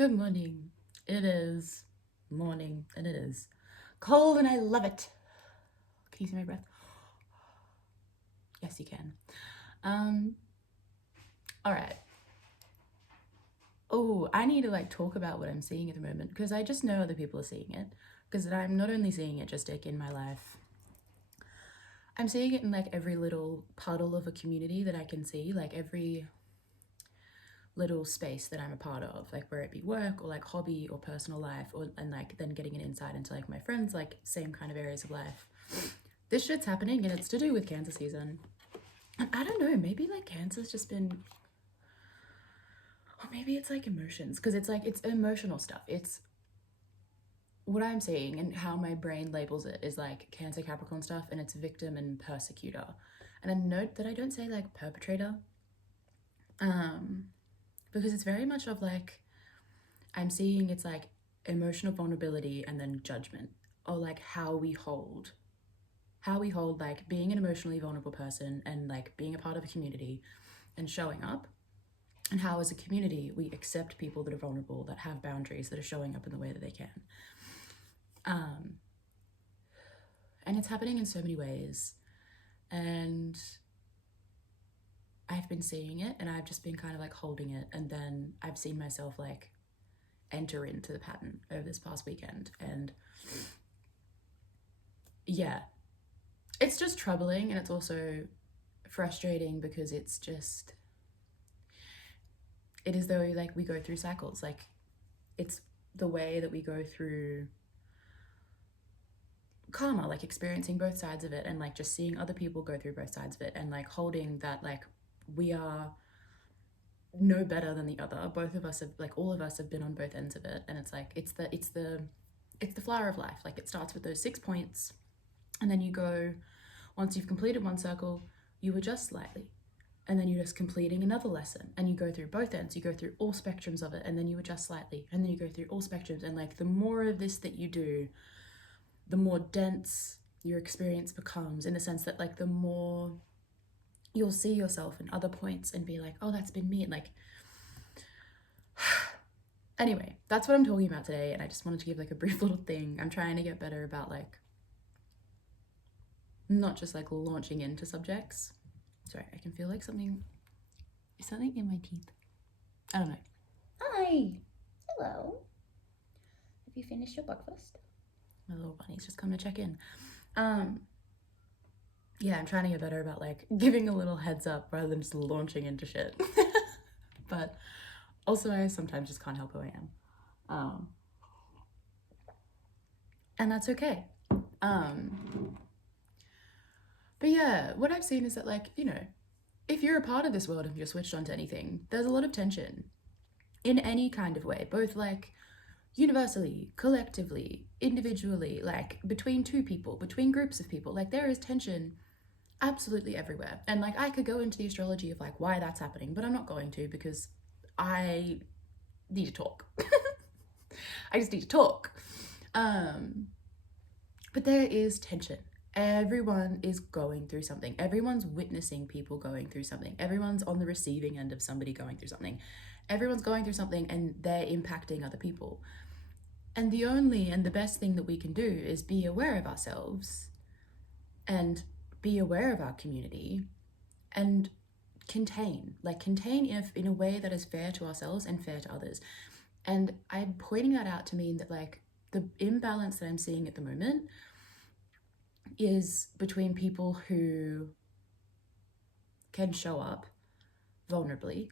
Good morning. It is morning and it is cold and I love it. Can you see my breath? Yes, you can. All right. Oh, I need to talk about what I'm seeing at the moment because I just know other people are seeing it. Because I'm not only seeing it just in my life, I'm seeing it in every little puddle of a community that I can see, every little space that I'm a part of, where it be work or hobby or personal life, and then getting an insight into my friends, same kind of areas of life. This shit's happening and it's to do with cancer season. And I don't know, maybe cancer's just been, or maybe it's emotions, because it's emotional stuff. It's what I'm seeing and how my brain labels it is Cancer Capricorn stuff, and it's victim and persecutor. And I note that I don't say perpetrator, because it's very much of I'm seeing it's emotional vulnerability and then judgment, or how we hold being an emotionally vulnerable person and being a part of a community and showing up, and how as a community we accept people that are vulnerable, that have boundaries, that are showing up in the way that they can. And it's happening in so many ways, and I've been seeing it and I've just been kind of holding it, and then I've seen myself enter into the pattern over this past weekend. And yeah, it's just troubling, and it's also frustrating because it's just, it is though we go through cycles. It's the way that we go through karma, experiencing both sides of it, and just seeing other people go through both sides of it, and holding that we are no better than the other. Both of us have all of us have been on both ends of it, and it's the flower of life. It starts with those 6 points, and then you go, once you've completed one circle, you adjust slightly, and then you're just completing another lesson, and you go through both ends, you go through all spectrums of it, and then you adjust slightly, and then you go through all spectrums. And the more of this that you do, the more dense your experience becomes, in the sense that the more you'll see yourself in other points and be oh, that's been me. And anyway, that's what I'm talking about today, and I just wanted to give a brief little thing. I'm trying to get better about not just launching into subjects. Sorry, I can feel something in my teeth. I don't know. Hi. Hello. Have you finished your breakfast? My little bunny's just come to check in. Yeah, I'm trying to get better about giving a little heads up rather than just launching into shit. But also I sometimes just can't help who I am. And that's okay. But yeah, what I've seen is that if you're a part of this world and you're switched onto anything, there's a lot of tension in any kind of way, both universally, collectively, individually, between two people, between groups of people. There is tension absolutely everywhere. And I could go into the astrology of why that's happening, but I'm not going to, because I need to talk. I just need to talk. But there is tension. Everyone is going through something. Everyone's witnessing people going through something. Everyone's on the receiving end of somebody going through something. Everyone's going through something, and they're impacting other people. And the best thing that we can do is be aware of ourselves and be aware of our community, and contain in a way that is fair to ourselves and fair to others. And I'm pointing that out to mean that the imbalance that I'm seeing at the moment is between people who can show up vulnerably,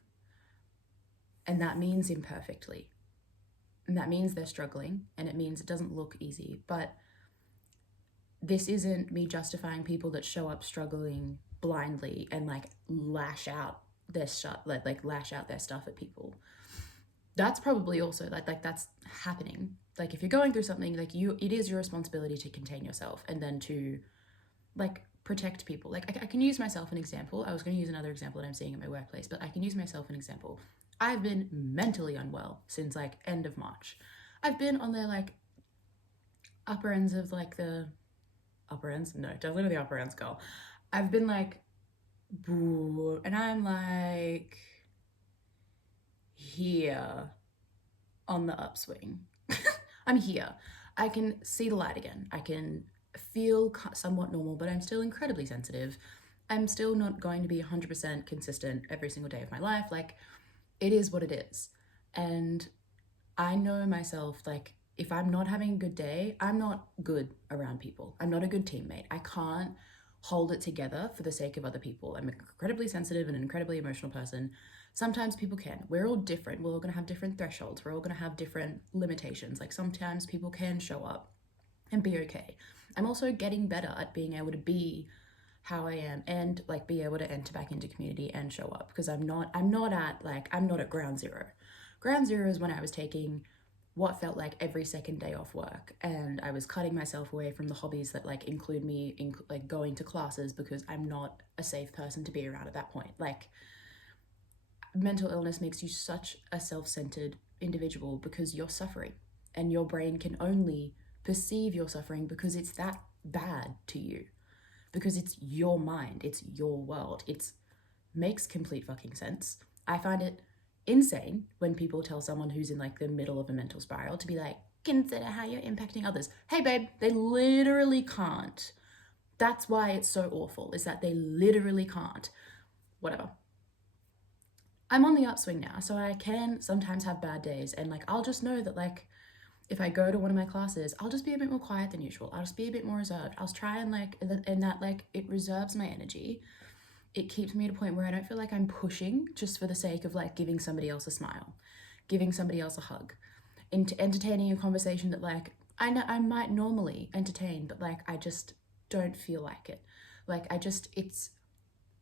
and that means imperfectly, and that means they're struggling, and it means it doesn't look easy. But this isn't me justifying people that show up struggling blindly and lash out their stuff, lash out their stuff at people. That's probably also that's happening. If you're going through something, it is your responsibility to contain yourself, and then to protect people. I can use myself an example. I was going to use another example that I'm seeing at my workplace, but I can use myself an example. I've been mentally unwell since end of March. I've been on the upper ends of the upper ends. No, definitely not the upper ends, girl. I've been boo, and I'm here on the upswing. I'm here. I can see the light again. I can feel somewhat normal, but I'm still incredibly sensitive. I'm still not going to be 100% consistent every single day of my life. Like, it is what it is. And I know myself, like, if I'm not having a good day, I'm not good around people. I'm not a good teammate. I can't hold it together for the sake of other people. I'm incredibly sensitive and an incredibly emotional person. Sometimes people can. We're all different. We're all going to have different thresholds. We're all going to have different limitations. Like, sometimes people can show up and be okay. I'm also getting better at being able to be how I am and like be able to enter back into community and show up, because I'm not at ground zero. Ground zero is when I was taking what felt like every second day off work, and I was cutting myself away from the hobbies that like include me in like going to classes, because I'm not a safe person to be around at that point. Like, mental illness makes you such a self-centered individual because you're suffering, and your brain can only perceive your suffering because it's that bad to you, because it's your mind, it's your world. It makes complete fucking sense. I find it insane when people tell someone who's in like the middle of a mental spiral to be like, consider how you're impacting others. Hey babe, they literally can't. That's why it's so awful, is that they literally can't. Whatever. I'm on the upswing now, so I can sometimes have bad days, and like I'll just know that like if I go to one of my classes, I'll just be a bit more quiet than usual. I'll just be a bit more reserved. I'll try and like, and that like it reserves my energy. It keeps me at a point where I don't feel like I'm pushing just for the sake of like giving somebody else a smile, giving somebody else a hug, into entertaining a conversation that like I know I might normally entertain, but like I just don't feel like it. Like it's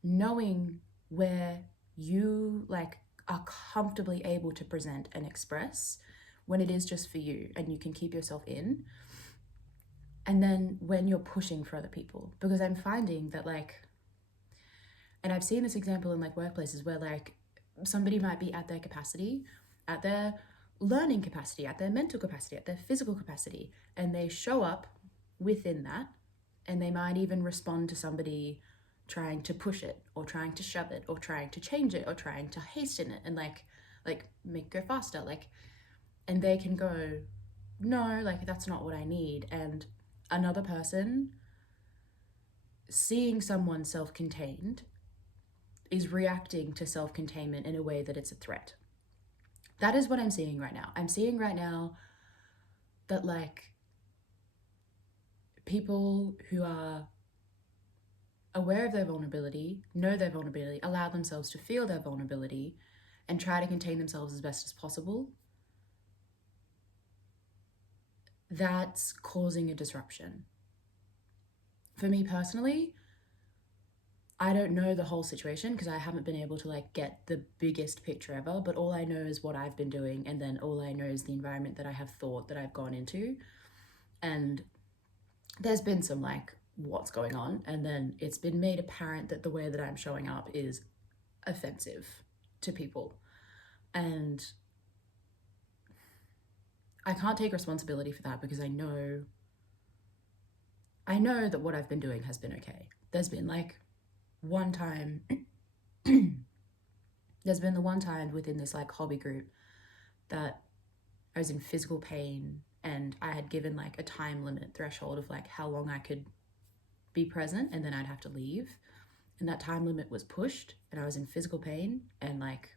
knowing where you like are comfortably able to present and express when it is just for you and you can keep yourself in. And then when you're pushing for other people, because I'm finding that like, and I've seen this example in like workplaces where like somebody might be at their capacity, at their learning capacity, at their mental capacity, at their physical capacity, and they show up within that, and they might even respond to somebody trying to push it or trying to shove it or trying to change it or trying to hasten it and like make it go faster, like, and they can go, no, like that's not what I need. And another person seeing someone self-contained is reacting to self-containment in a way that it's a threat. That is what I'm seeing right now. I'm seeing right now that like people who are aware of their vulnerability, know their vulnerability, allow themselves to feel their vulnerability, and try to contain themselves as best as possible, that's causing a disruption. For me personally, I don't know the whole situation because I haven't been able to like get the biggest picture ever, but all I know is what I've been doing, and then all I know is the environment that I have thought that I've gone into. And there's been some like what's going on, and then it's been made apparent that the way that I'm showing up is offensive to people, and I can't take responsibility for that because I know that what I've been doing has been okay. There's been like one time there's been the one time within this like hobby group that I was in physical pain, and I had given like a time limit threshold of like how long I could be present and then I'd have to leave, and that time limit was pushed and I was in physical pain, and like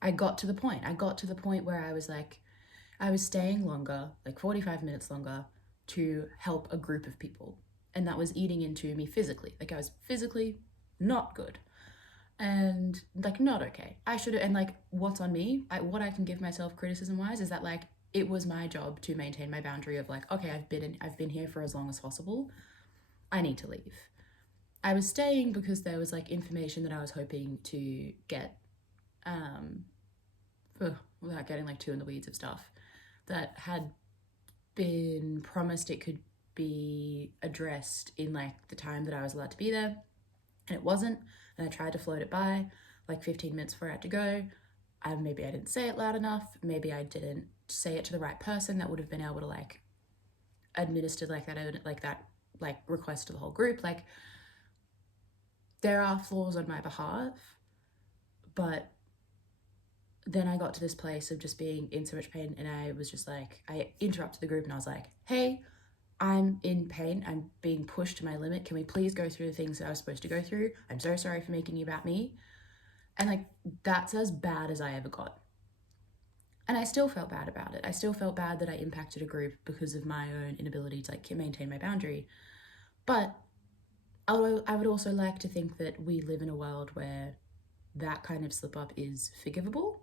I got to the point where I was like, I was staying longer, like 45 minutes longer, to help a group of people, and that was eating into me physically. Like I was physically not good and like not okay. I should have, and like what's on me, what I can give myself criticism wise is that like it was my job to maintain my boundary of like, okay, I've been here for as long as possible, I need to leave. I was staying because there was like information that I was hoping to get, without getting like too in the weeds of stuff, that had been promised it could be addressed in like the time that I was allowed to be there, and it wasn't. And I tried to float it by like 15 minutes before I had to go. Maybe I didn't say it loud enough. Maybe I didn't say it to the right person that would have been able to like administer like that request to the whole group. Like there are flaws on my behalf, but then I got to this place of just being in so much pain, and I was just like, I interrupted the group and I was like, hey, I'm in pain. I'm being pushed to my limit. Can we please go through the things that I was supposed to go through? I'm so sorry for making it about me. And like, that's as bad as I ever got. And I still felt bad about it. I still felt bad that I impacted a group because of my own inability to like maintain my boundary. But I would also like to think that we live in a world where that kind of slip up is forgivable.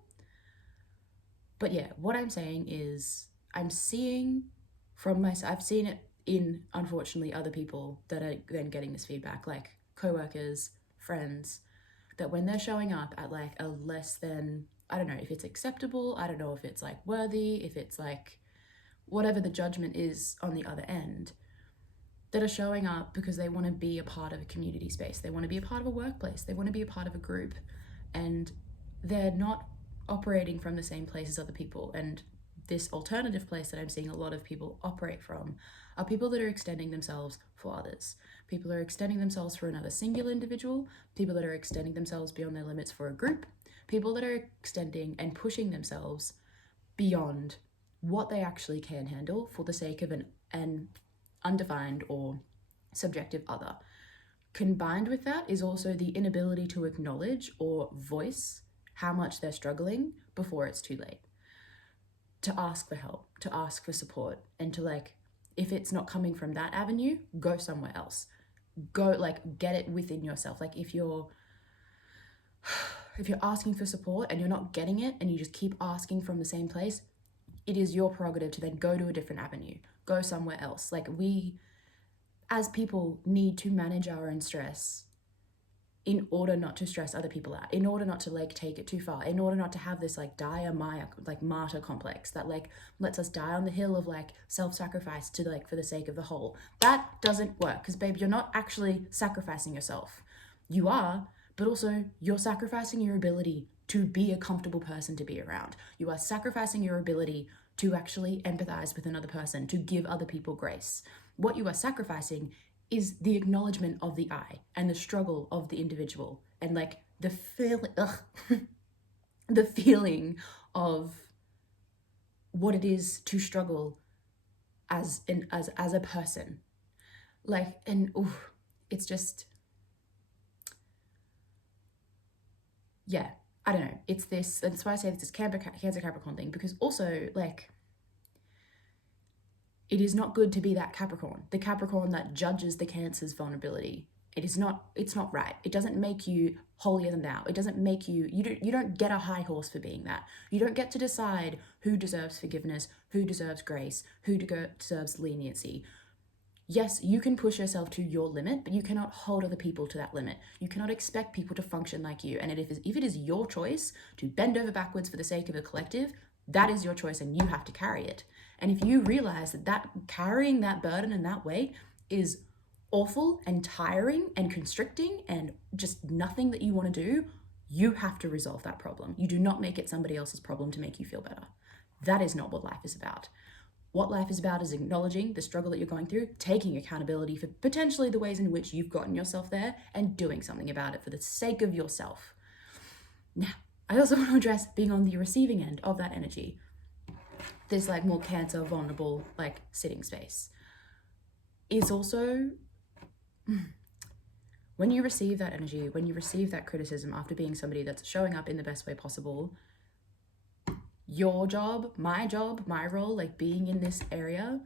But yeah, what I'm saying is I'm seeing from myself, I've seen it in, unfortunately, other people that are then getting this feedback, like coworkers, friends, that when they're showing up at like a less than, I don't know if it's acceptable, I don't know if it's like worthy, if it's like whatever the judgment is on the other end, that are showing up because they want to be a part of a community space, they want to be a part of a workplace, they want to be a part of a group, and they're not operating from the same place as other people. And this alternative place that I'm seeing a lot of people operate from are people that are extending themselves for others. People are extending themselves for another single individual, people that are extending themselves beyond their limits for a group, people that are extending and pushing themselves beyond what they actually can handle for the sake of an undefined or subjective other. Combined with that is also the inability to acknowledge or voice how much they're struggling before it's too late. To ask for help, to ask for support, and to like, if it's not coming from that avenue, go somewhere else. Go like get it within yourself. Like if you're asking for support and you're not getting it and you just keep asking from the same place, it is your prerogative to then go to a different avenue, go somewhere else. Like we as people need to manage our own stress in order not to stress other people out, in order not to like take it too far, in order not to have this like martyr complex that like lets us die on the hill of like self-sacrifice to like for the sake of the whole. That doesn't work, because babe, you're not actually sacrificing yourself. You are, but also you're sacrificing your ability to be a comfortable person to be around. You are sacrificing your ability to actually empathize with another person, to give other people grace. What you are sacrificing is the acknowledgement of the I and the struggle of the individual, and like the the feeling of what it is to struggle as a person. Like, and it's just, yeah, I don't know. It's this, that's why I say it's this Cancer Capricorn thing, because also like, it is not good to be that Capricorn, the Capricorn that judges the Cancer's vulnerability. It's not right. It doesn't make you holier than thou. It doesn't make you don't get a high horse for being that. You don't get to decide who deserves forgiveness, who deserves grace, who deserves leniency. Yes, you can push yourself to your limit, but you cannot hold other people to that limit. You cannot expect people to function like you. And if it is your choice to bend over backwards for the sake of a collective, that is your choice and you have to carry it. And if you realize that carrying that burden and that weight is awful and tiring and constricting and just nothing that you want to do, you have to resolve that problem. You do not make it somebody else's problem to make you feel better. That is not what life is about. What life is about is acknowledging the struggle that you're going through, taking accountability for potentially the ways in which you've gotten yourself there, and doing something about it for the sake of yourself. Now, I also want to address being on the receiving end of that energy. This like more Cancer, vulnerable, like sitting space is also, when you receive that energy, when you receive that criticism after being somebody that's showing up in the best way possible, your job, my role, like being in this area,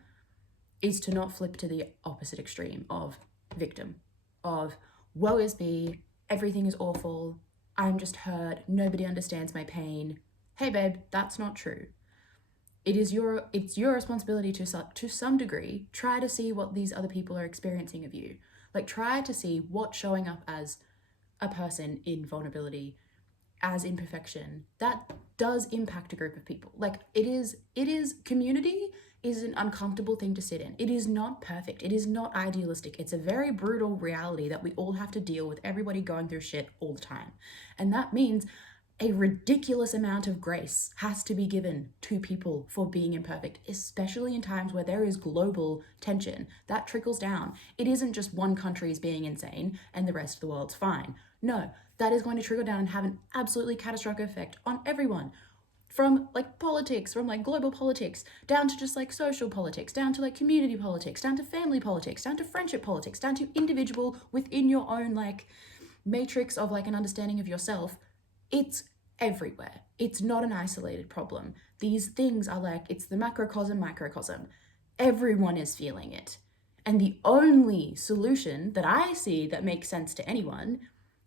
is to not flip to the opposite extreme of victim, of woe is me, everything is awful, I'm just hurt, nobody understands my pain. Hey babe, that's not true. It's your responsibility to some degree try to see what these other people are experiencing of you. Like try to see what showing up as a person in vulnerability, as imperfection, that does impact a group of people. Like it is community is an uncomfortable thing to sit in. It is not perfect. It is not idealistic. It's a very brutal reality that we all have to deal with, everybody going through shit all the time. And that means a ridiculous amount of grace has to be given to people for being imperfect, especially in times where there is global tension. That trickles down. It isn't just one country's being insane and the rest of the world's fine. No, that is going to trickle down and have an absolutely catastrophic effect on everyone. from like politics, from like global politics, down to just like social politics, down to like community politics, down to family politics, down to friendship politics, down to individual within your own like matrix of like an understanding of yourself. It's everywhere. It's not an isolated problem. These things are like, it's the macrocosm, microcosm. Everyone is feeling it. And the only solution that I see that makes sense to anyone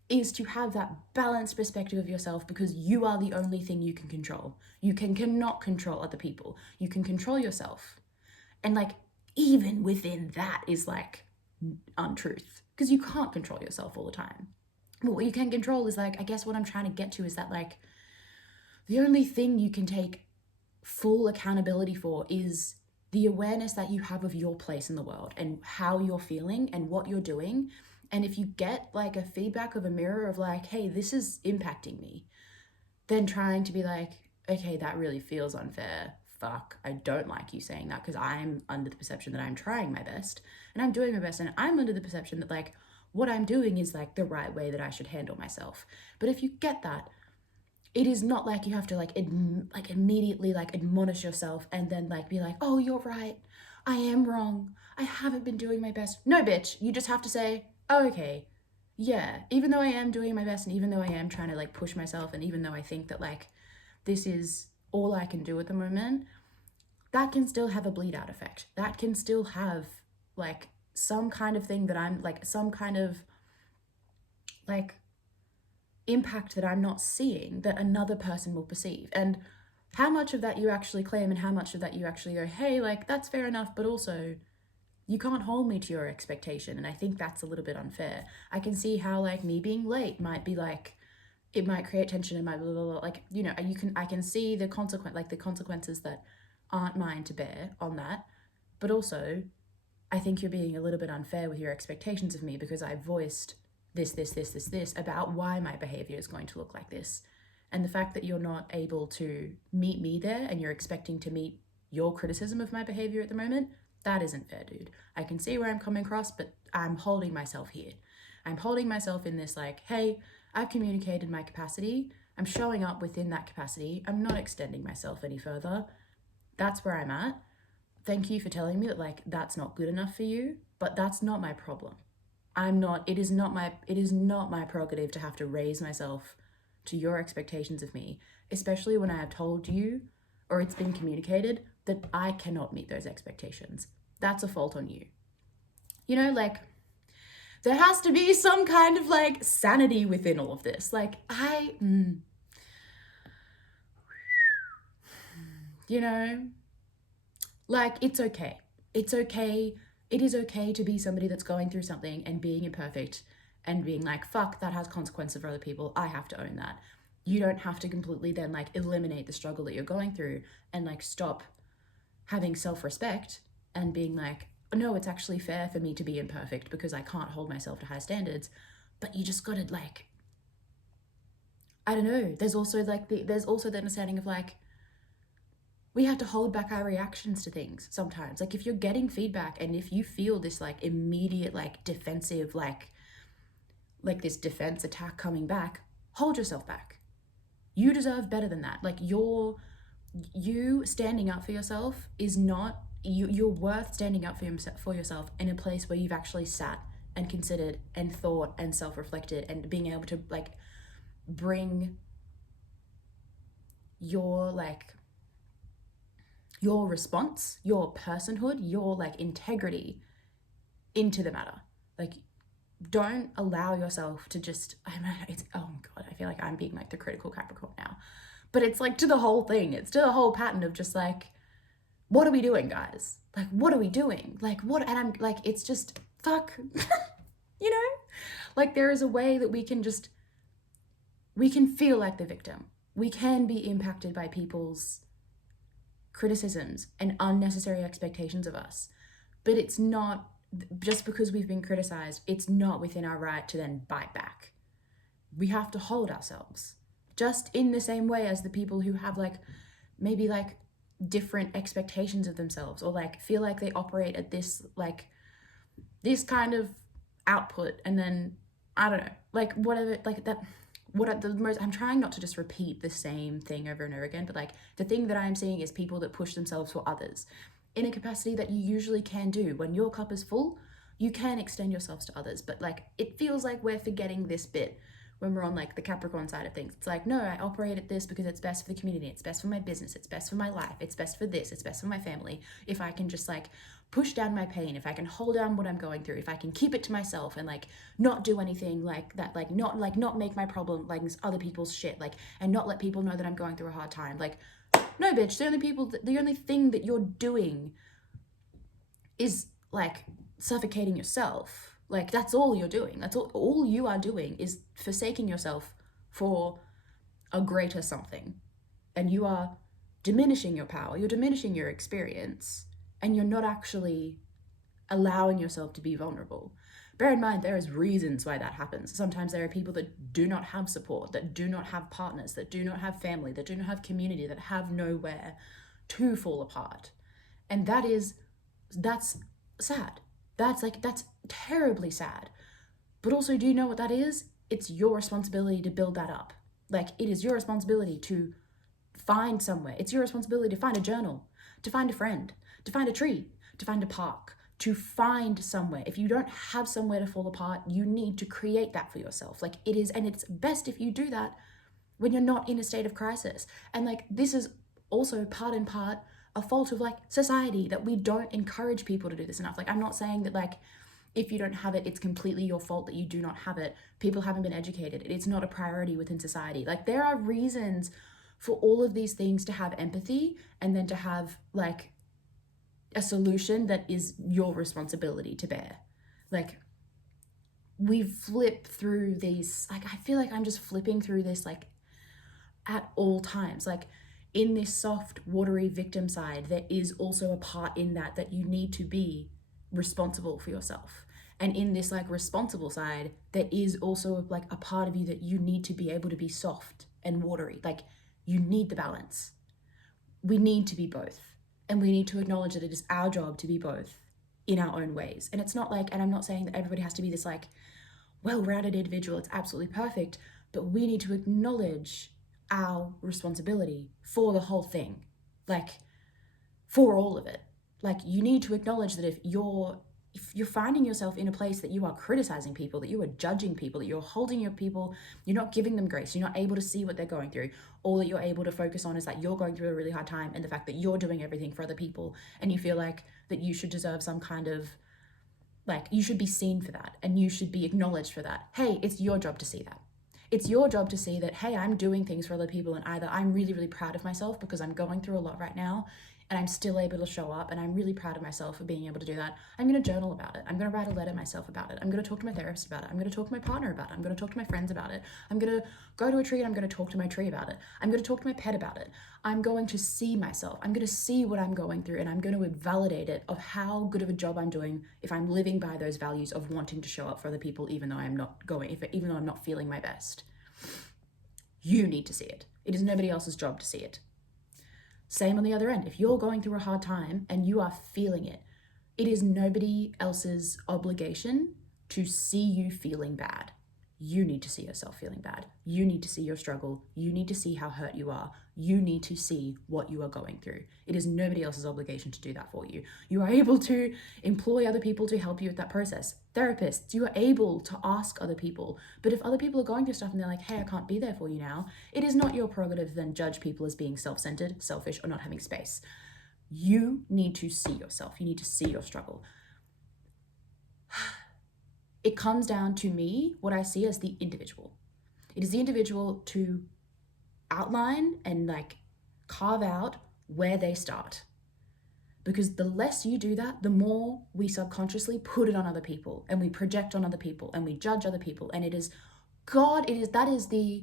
is to have that balanced perspective of yourself, because you are the only thing you can control. You cannot control other people. You can control yourself. And like, even within that is like untruth, because you can't control yourself all the time. But what you can control is like, I guess what I'm trying to get to is that like, the only thing you can take full accountability for is the awareness that you have of your place in the world and how you're feeling and what you're doing. And if you get like a feedback of a mirror of like, hey, this is impacting me, then trying to be like, okay, that really feels unfair. Fuck, I don't like you saying that, because I'm under the perception that I'm trying my best and I'm doing my best, and I'm under the perception that like what I'm doing is like the right way that I should handle myself. But if you get that, it is not like you have to like immediately like admonish yourself and then like be like, oh, you're right, I am wrong, I haven't been doing my best. No, bitch, you just have to say, oh, okay, yeah, even though I am doing my best, and even though I am trying to like push myself, and even though I think that like this is all I can do at the moment, that can still have a bleed out effect. That can still have like some kind of thing that I'm like, some kind of like impact that I'm not seeing that another person will perceive. And how much of that you actually claim and how much of that you actually go, hey, like that's fair enough, but also you can't hold me to your expectation. And I think that's a little bit unfair. I can see how like me being late might be like, it might create tension, it might blah, blah, blah. Like, you know, I can see the consequences that aren't mine to bear on that. But also, I think you're being a little bit unfair with your expectations of me, because I voiced this about why my behavior is going to look like this. And the fact that you're not able to meet me there and you're expecting to meet your criticism of my behavior at the moment, that isn't fair, dude. I can see where I'm coming across, but I'm holding myself here. I'm holding myself in this like, hey, I've communicated my capacity. I'm showing up within that capacity. I'm not extending myself any further. That's where I'm at. Thank you for telling me that like that's not good enough for you, but that's not my problem. It is not my prerogative to have to raise myself to your expectations of me, especially when I have told you, or it's been communicated, that I cannot meet those expectations. That's a fault on you. You know, like, there has to be some kind of like sanity within all of this. Like, you know, like, it's okay. It's okay. It is okay to be somebody that's going through something and being imperfect and being like, fuck, that has consequences for other people. I have to own that. You don't have to completely then like eliminate the struggle that you're going through and like stop having self-respect and being like, no, it's actually fair for me to be imperfect because I can't hold myself to high standards. But you just gotta like, I don't know. There's also the understanding of like, we have to hold back our reactions to things sometimes. Like, if you're getting feedback and if you feel this like immediate like defensive like this defense attack coming back, hold yourself back. You deserve better than that. Like, you standing up for yourself is not, you're worth standing up for yourself in a place where you've actually sat and considered and thought and self-reflected and being able to like bring your response, your personhood, your like integrity into the matter. Like, don't allow yourself to just, oh my God, I feel like I'm being like the critical Capricorn now. But it's like to the whole thing. It's to the whole pattern of just like, what are we doing, guys? Like, what are we doing? Like, what? And I'm like, it's just, fuck, you know? Like, there is a way that we can feel like the victim. We can be impacted by people's criticisms and unnecessary expectations of us. But it's not, just because we've been criticized, it's not within our right to then bite back. We have to hold ourselves. Just in the same way as the people who have like, maybe like different expectations of themselves, or like feel like they operate at this kind of output, and then, I don't know, like whatever, like that, I'm trying not to just repeat the same thing over and over again, but like the thing that I'm seeing is people that push themselves for others in a capacity that you usually can do. When your cup is full, you can extend yourselves to others, but like it feels like we're forgetting this bit when we're on like the Capricorn side of things. It's like, no, I operate at this because it's best for the community, it's best for my business, it's best for my life, it's best for this, it's best for my family. If I can just like push down my pain, if I can hold down what I'm going through, if I can keep it to myself and like not do anything like that, like not make my problem like other people's shit, like, and not let people know that I'm going through a hard time. Like, no, bitch, the only thing that you're doing is like suffocating yourself. Like, that's all you're doing. That's all you are doing is forsaking yourself for a greater something. And you are diminishing your power, you're diminishing your experience, and you're not actually allowing yourself to be vulnerable. Bear in mind, there is reasons why that happens. Sometimes there are people that do not have support, that do not have partners, that do not have family, that do not have community, that have nowhere to fall apart. And that's sad. That's terribly sad. But also, do you know what that is? It's your responsibility to build that up. Like, it is your responsibility to find somewhere. It's your responsibility to find a journal, to find a friend, to find a tree, to find a park, to find somewhere. If you don't have somewhere to fall apart, you need to create that for yourself. Like, it is, and it's best if you do that when you're not in a state of crisis. And like, this is also part and part a fault of like society, that we don't encourage people to do this enough. Like, I'm not saying that like if you don't have it, it's completely your fault that you do not have it. People haven't been educated. It's not a priority within society. Like, there are reasons for all of these things to have empathy, and then to have like a solution that is your responsibility to bear. Like, we flip through these, like, I feel like I'm just flipping through this like at all times. Like, in this soft, watery victim side, there is also a part in that you need to be responsible for yourself. And in this like responsible side, there is also like a part of you that you need to be able to be soft and watery. Like, you need the balance. We need to be both. And we need to acknowledge that it is our job to be both in our own ways. And it's not like, and I'm not saying that everybody has to be this like well-rounded individual, it's absolutely perfect, but we need to acknowledge our responsibility for the whole thing, like for all of it. Like, you need to acknowledge that if you're finding yourself in a place that you are criticizing people, that you are judging people, that you're holding your people, you're not giving them grace, you're not able to see what they're going through, all that you're able to focus on is that you're going through a really hard time, and the fact that you're doing everything for other people, and you feel like that you should deserve some kind of, like, you should be seen for that, and you should be acknowledged for that. Hey, it's your job to see that. It's your job to see that, hey, I'm doing things for other people, and either I'm really, really proud of myself because I'm going through a lot right now, and I'm still able to show up, and I'm really proud of myself for being able to do that. I'm going to journal about it. I'm going to write a letter myself about it. I'm going to talk to my therapist about it. I'm going to talk to my partner about it. I'm going to talk to my friends about it. I'm going to go to a tree and I'm going to talk to my tree about it. I'm going to talk to my pet about it. I'm going to see myself. I'm going to see what I'm going through, and I'm going to validate it of how good of a job I'm doing if I'm living by those values of wanting to show up for other people, even though I'm not feeling my best. You need to see it. It is nobody else's job to see it. Same on the other end. If you're going through a hard time and you are feeling it, it is nobody else's obligation to see you feeling bad. You need to see yourself feeling bad. You need to see your struggle. You need to see how hurt you are. You need to see what you are going through. It is nobody else's obligation to do that for you. You are able to employ other people to help you with that process. Therapists, you are able to ask other people. But if other people are going through stuff and they're like, hey, I can't be there for you now, it is not your prerogative to then judge people as being self-centered, selfish, or not having space. You need to see yourself. You need to see your struggle. It comes down to me, what I see as the individual. It is the individual to outline and like carve out where they start. Because the less you do that, the more we subconsciously put it on other people, and we project on other people, and we judge other people. And that is the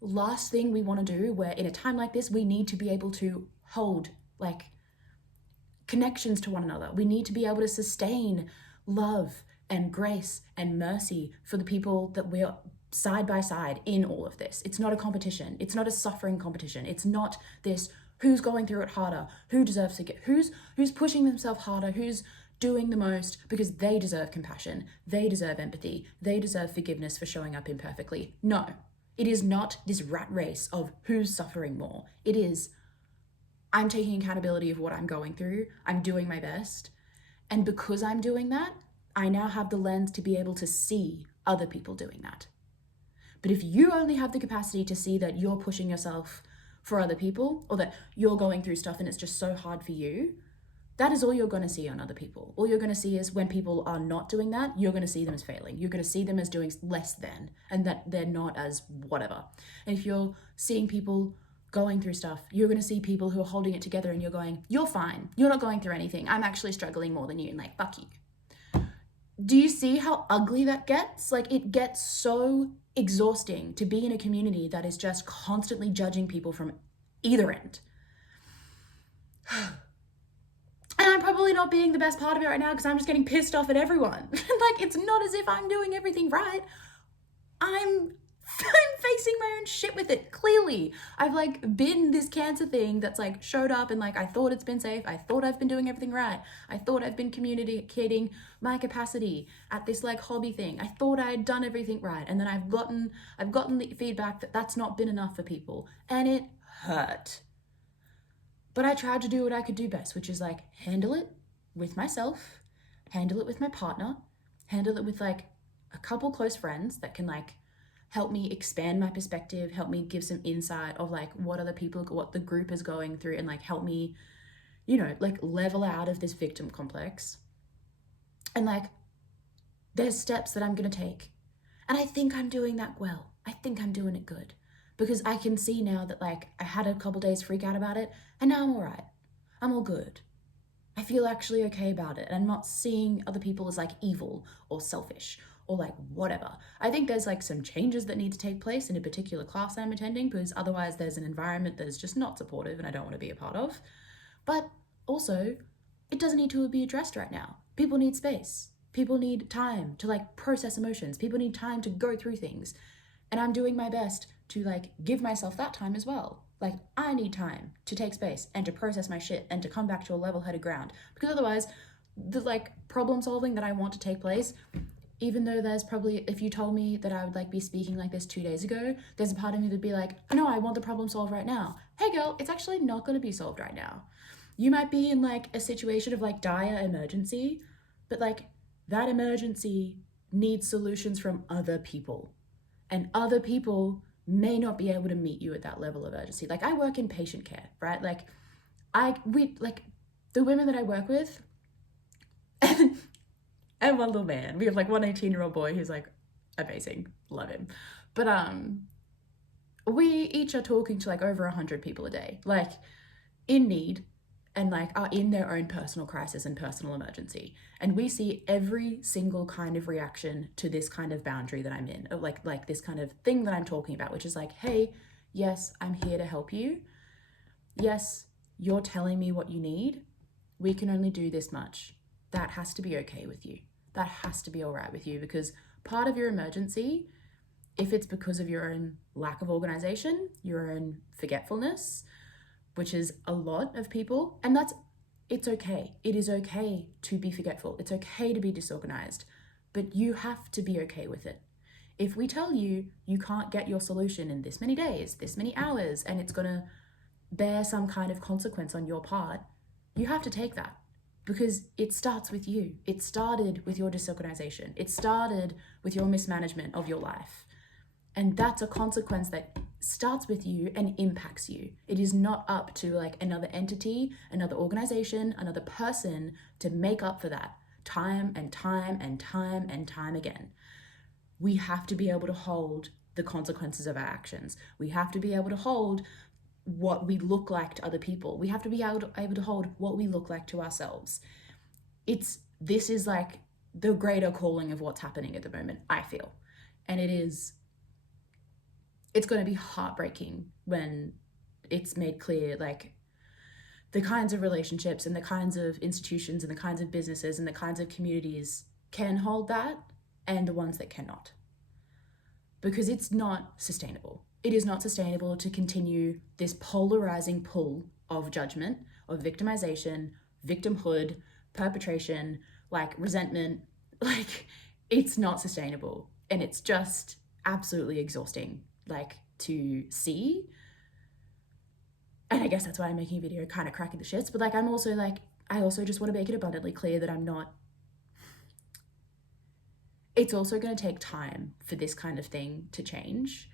last thing we want to do, where in a time like this, we need to be able to hold like connections to one another. We need to be able to sustain love and grace and mercy for the people that we're side by side in all of this. It's not a competition. It's not a suffering competition. It's not this who's going through it harder, who deserves to get, who's pushing themselves harder, who's doing the most, because they deserve compassion, they deserve empathy, they deserve forgiveness for showing up imperfectly. No, It is not this rat race of who's suffering more. It is, I'm taking accountability of what I'm going through. I'm doing my best. And because I'm doing that, I now have the lens to be able to see other people doing that. But if you only have the capacity to see that you're pushing yourself for other people, or that you're going through stuff and it's just so hard for you, that is all you're going to see on other people. All you're going to see is when people are not doing that, you're going to see them as failing. You're going to see them as doing less than, and that they're not as whatever. And if you're seeing people going through stuff, you're going to see people who are holding it together and you're going, you're fine. You're not going through anything. I'm actually struggling more than you. And like, fuck you. Do you see how ugly that gets? Like, it gets so exhausting to be in a community that is just constantly judging people from either end. And I'm probably not being the best part of it right now because I'm just getting pissed off at everyone. Like, it's not as if I'm doing everything right. I'm facing my own shit with it, clearly. I've like been this cancer thing that's like showed up and like I thought it's been safe. I thought I've been doing everything right. I thought I've been communicating my capacity at this like hobby thing. I thought I had done everything right. And then I've gotten the feedback that that's not been enough for people. And it hurt. But I tried to do what I could do best, which is like handle it with myself, handle it with my partner, handle it with like a couple close friends that can like help me expand my perspective, help me give some insight of like what the group is going through, and like help me, you know, like level out of this victim complex. And like, there's steps that I'm gonna take. And I think I'm doing that well. I think I'm doing it good. Because I can see now that like I had a couple days freak out about it and now I'm all right. I'm all good. I feel actually okay about it. And I'm not seeing other people as like evil or selfish or like whatever. I think there's like some changes that need to take place in a particular class I'm attending, because otherwise there's an environment that is just not supportive and I don't want to be a part of. But also, it doesn't need to be addressed right now. People need space. People need time to like process emotions. People need time to go through things. And I'm doing my best to like give myself that time as well. Like, I need time to take space and to process my shit and to come back to a level-headed ground. Because otherwise, the like problem solving that I want to take place, even though there's probably, if you told me that I would like be speaking like this 2 days ago, there's a part of me that'd be like, no, I want the problem solved right now. Hey girl, it's actually not going to be solved right now. You might be in like a situation of like dire emergency, but like that emergency needs solutions from other people. And other people may not be able to meet you at that level of urgency. Like, I work in patient care, right? Like, we like the women that I work with, and one little man. We have like one 18-year-old boy who's like amazing, love him. But we each are talking to like over 100 people a day, like in need, and like are in their own personal crisis and personal emergency. And we see every single kind of reaction to this kind of boundary that I'm in, or like this kind of thing that I'm talking about, which is like, hey, yes, I'm here to help you. Yes, you're telling me what you need. We can only do this much. That has to be okay with you. That has to be all right with you, because part of your emergency, if it's because of your own lack of organization, your own forgetfulness, which is a lot of people, and it's okay. It is okay to be forgetful. It's okay to be disorganized, but you have to be okay with it. If we tell you you can't get your solution in this many days, this many hours, and it's gonna bear some kind of consequence on your part, you have to take that, because it starts with you. It started with your disorganization. It started with your mismanagement of your life. And that's a consequence that starts with you and impacts you. It is not up to like another entity, another organization, another person to make up for that time and time and time and time again. We have to be able to hold the consequences of our actions. We have to be able to hold what we look like to other people. We have to be able to hold what we look like to ourselves. This is like the greater calling of what's happening at the moment, I feel. And it's going to be heartbreaking when it's made clear, like, the kinds of relationships and the kinds of institutions and the kinds of businesses and the kinds of communities can hold that, and the ones that cannot. Because it's not sustainable. It is not sustainable to continue this polarizing pull of judgment, of victimization, victimhood, perpetration, like resentment. Like, it's not sustainable, and it's just absolutely exhausting. like to see. And I guess that's why I'm making a video kind of cracking the shits. But like, I'm also like, I also just want to make it abundantly clear that I'm not, it's also going to take time for this kind of thing to change.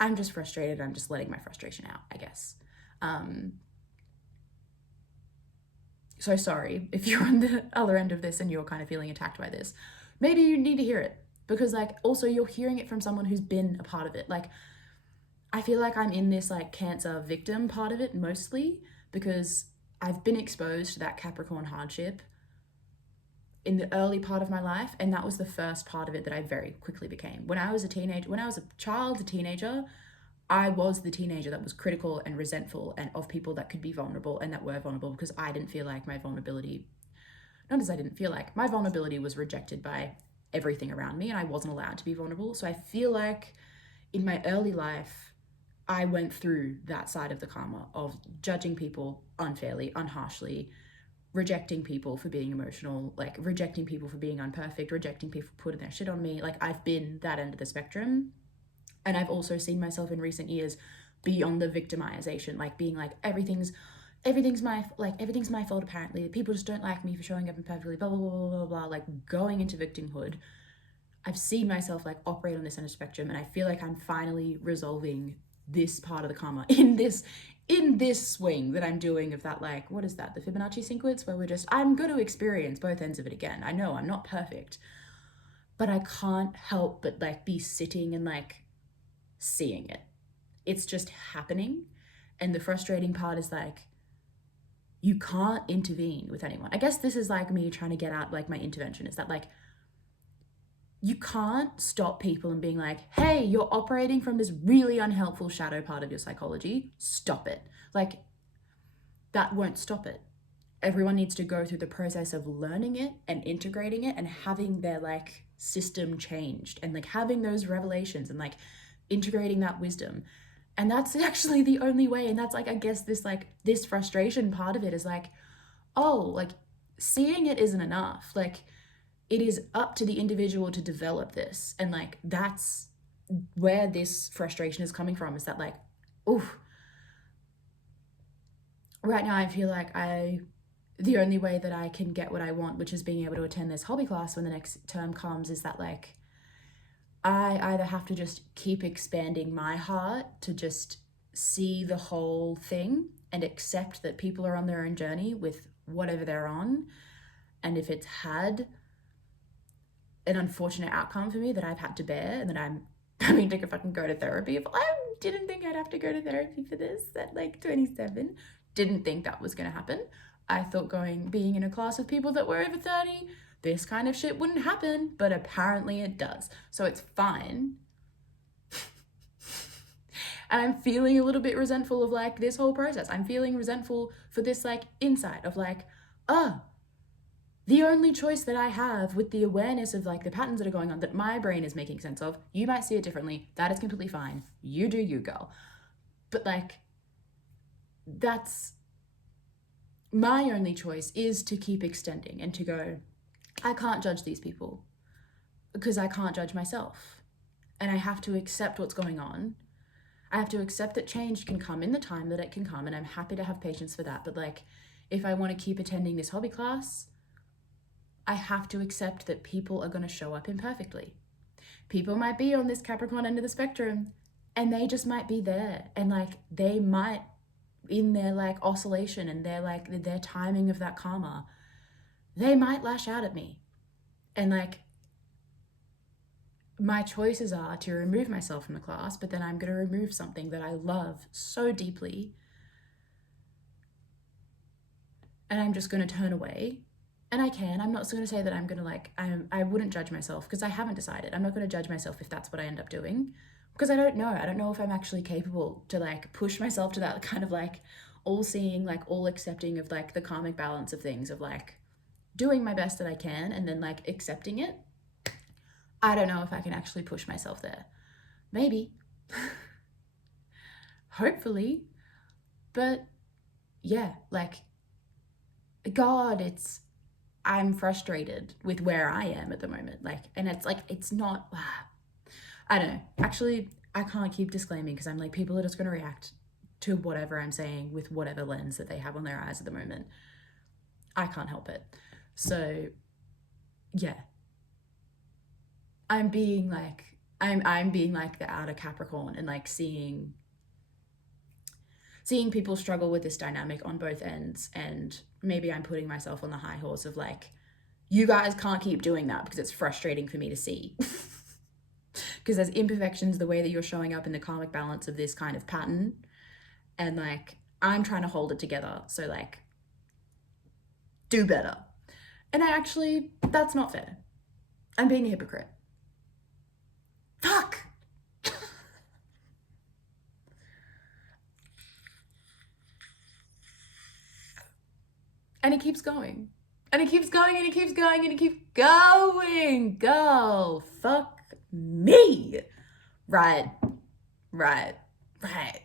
I'm just frustrated. I'm just letting my frustration out, I guess. So sorry if you're on the other end of this and you're kind of feeling attacked by this. Maybe you need to hear it, because like also you're hearing it from someone who's been a part of it. Like, I feel like I'm in this like cancer victim part of it mostly because I've been exposed to that Capricorn hardship in the early part of my life, and that was the first part of it that I very quickly became. When I was a teenager, I was the teenager that was critical and resentful and of people that could be vulnerable and that were vulnerable, because I didn't feel like my vulnerability, my vulnerability was rejected by everything around me and I wasn't allowed to be vulnerable. So I feel like in my early life, I went through that side of the karma of judging people unfairly, unharshly, rejecting people for being emotional, like rejecting people for being imperfect, rejecting people for putting their shit on me. Like, I've been that end of the spectrum. And I've also seen myself in recent years be on the victimization, like being like, everything's my fault apparently. People just don't like me for showing up imperfectly, blah, blah, blah, blah, blah, blah, like going into victimhood. I've seen myself like operate on this end of the spectrum, and I feel like I'm finally resolving this part of the karma in this swing that I'm doing of that, like, what is that? The Fibonacci sequence, where I'm going to experience both ends of it again. I know I'm not perfect, but I can't help but like be sitting and like seeing it. It's just happening. And the frustrating part is like, you can't intervene with anyone. I guess this is like me trying to get out like my intervention, is that like, you can't stop people and being like, hey, you're operating from this really unhelpful shadow part of your psychology. Stop it. Like, that won't stop it. Everyone needs to go through the process of learning it and integrating it and having their like system changed and like having those revelations and like integrating that wisdom. And that's actually the only way. And that's like, I guess this frustration part of it is like, oh, like seeing it isn't enough. Like, it is up to the individual to develop this. And like, that's where this frustration is coming from, is that like, oof, right now I feel like the only way that I can get what I want, which is being able to attend this hobby class when the next term comes, is that like, I either have to just keep expanding my heart to just see the whole thing and accept that people are on their own journey with whatever they're on. And if it's had an unfortunate outcome for me that I've had to bear, and that I'm having to fucking go to therapy. If I didn't think I'd have to go to therapy for this at like 27, didn't think that was going to happen. I thought being in a class with people that were over 30, this kind of shit wouldn't happen, but apparently it does. So it's fine. And I'm feeling a little bit resentful of like this whole process. I'm feeling resentful for this like insight of like, the only choice that I have with the awareness of like the patterns that are going on that my brain is making sense of, you might see it differently. That is completely fine. You do you, girl. But like, that's my only choice, is to keep extending and to go, I can't judge these people because I can't judge myself. And I have to accept what's going on. I have to accept that change can come in the time that it can come. And I'm happy to have patience for that. But like, if I want to keep attending this hobby class, I have to accept that people are going to show up imperfectly. People might be on this Capricorn end of the spectrum and they just might be there. And like, they might, in their like oscillation and their timing of that karma, they might lash out at me. And like, my choices are to remove myself from the class, but then I'm going to remove something that I love so deeply. And I'm just going to turn away. And I'm not going to say that I'm going to like, I wouldn't judge myself because I haven't decided. I'm not going to judge myself if that's what I end up doing, because I don't know. I don't know if I'm actually capable to like push myself to that kind of like all seeing, like all accepting of like the karmic balance of things, of like doing my best that I can and then like accepting it. I don't know if I can actually push myself there. Maybe. Hopefully. But yeah, like, God, I'm frustrated with where I am at the moment. Like, and it's like, it's not, I don't know. Actually, I can't keep disclaiming because I'm like, people are just going to react to whatever I'm saying with whatever lens that they have on their eyes at the moment. I can't help it. So yeah, I'm being like the outer Capricorn, and like seeing people struggle with this dynamic on both ends. And maybe I'm putting myself on the high horse of like, you guys can't keep doing that because it's frustrating for me to see. Because there's imperfections the way that you're showing up in the karmic balance of this kind of pattern, and like I'm trying to hold it together, so like do better. And that's not fair. I'm being a hypocrite. Fuck. And it keeps going. And it keeps going, and it keeps going, and it keeps going. Girl, fuck me. Right. Okay.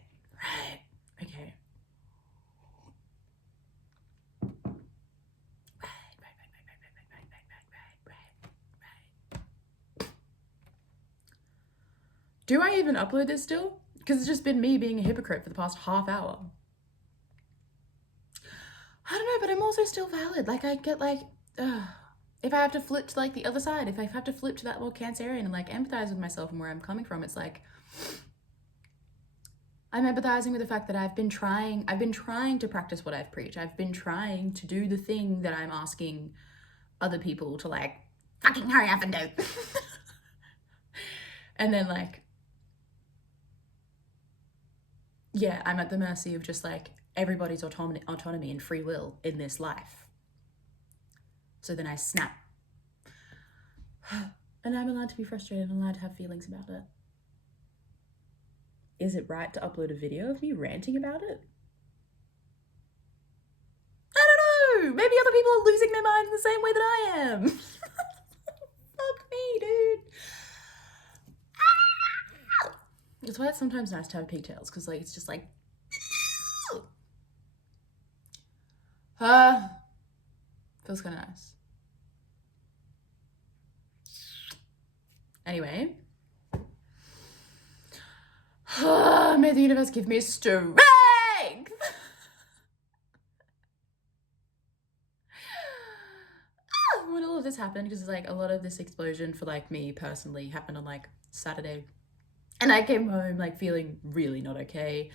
Do I even upload this still? Because it's just been me being a hypocrite for the past half hour. I don't know, but I'm also still valid. Like, I get like, if I have to flip to like the other side, if I have to flip to that more Cancerian and like empathize with myself and where I'm coming from, it's like, I'm empathizing with the fact that I've been trying to practice what I've preached. I've been trying to do the thing that I'm asking other people to like fucking hurry up and do. And then like, yeah, I'm at the mercy of just like everybody's autonomy and free will in this life. So then I snap. And I'm allowed to be frustrated and allowed to have feelings about it. Is it right to upload a video of me ranting about it? I don't know. Maybe other people are losing their minds in the same way that I am. Fuck me, dude. That's why it's sometimes nice to have pigtails, because like it's just like feels kind of nice. Anyway, may the universe give me strength. When all of this happened, because like a lot of this explosion for like me personally happened on like Saturday, and I came home like feeling really not okay,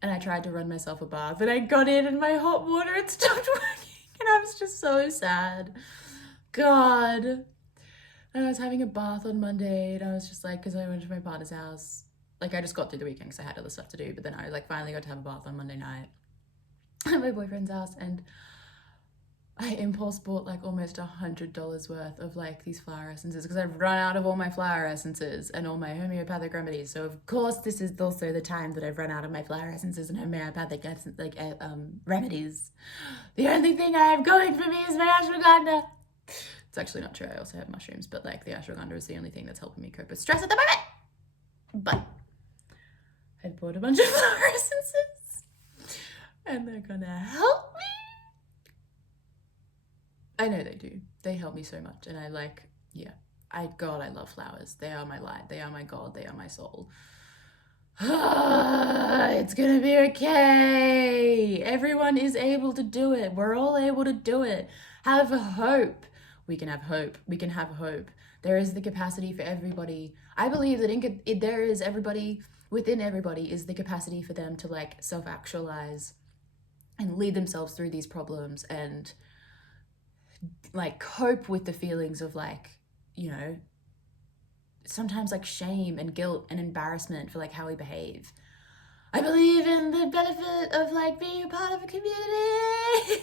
and I tried to run myself a bath, and I got in and my hot water had stopped working, and I was just so sad. God. And I was having a bath on Monday, and I was just like, because I went to my partner's house, like I just got through the weekend because I had other stuff to do, but then I like finally got to have a bath on Monday night at my boyfriend's house, and I impulse bought like almost $100 worth of like these flower essences because I've run out of all my flower essences and all my homeopathic remedies. So of course this is also the time that I've run out of my flower essences and homeopathic remedies. The only thing I have going for me is my ashwagandha. It's actually not true. I also have mushrooms, but like the ashwagandha is the only thing that's helping me cope with stress at the moment. But I bought a bunch of flower essences and they're gonna help me. I know they do. They help me so much. And I like, yeah, I love flowers. They are my light. They are my God. They are my soul. It's gonna be okay. Everyone is able to do it. We're all able to do it. Have hope. We can have hope. We can have hope. There is the capacity for everybody. I believe that there is everybody, within everybody is the capacity for them to like self-actualize and lead themselves through these problems and like cope with the feelings of like, you know, sometimes like shame and guilt and embarrassment for like how we behave. I believe in the benefit of like being a part of a community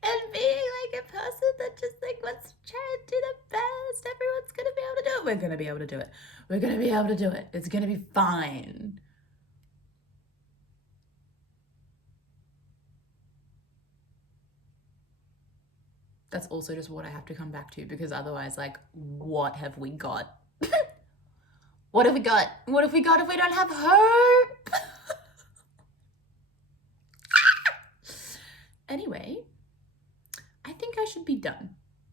and being like a person that just like wants to try and do the best. Everyone's gonna be able to do it. We're gonna be able to do it. We're gonna be able to do it. It's gonna be fine. That's also just what I have to come back to, because otherwise, like, what have we got? What have we got? What have we got if we don't have hope? Anyway, I think I should be done.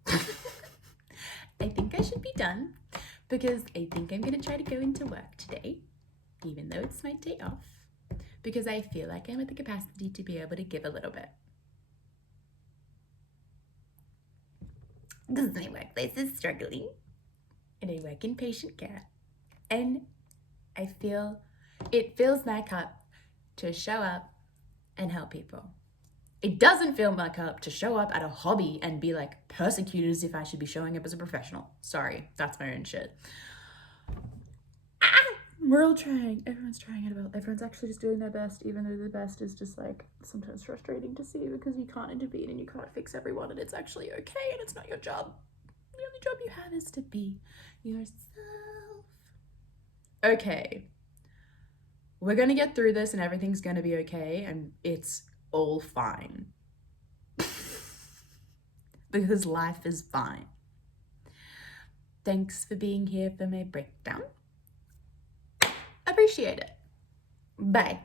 I think I should be done. because I think I'm gonna try to go into work today, even though it's my day off, because I feel like I'm at the capacity to be able to give a little bit. Because my workplace is struggling, and I work in patient care, and I feel it fills my cup to show up and help people. It doesn't fill my cup to show up at a hobby and be like persecuted as if I should be showing up as a professional. Sorry, that's my own shit. We're all trying. Everyone's trying it. Everyone's actually just doing their best, even though the best is just like sometimes frustrating to see because you can't intervene and you can't fix everyone, and it's actually okay, and it's not your job. The only job you have is to be yourself. Okay. We're gonna get through this and everything's gonna be okay, and it's all fine. Because life is fine. Thanks for being here for my breakdown. Appreciate it. Bye.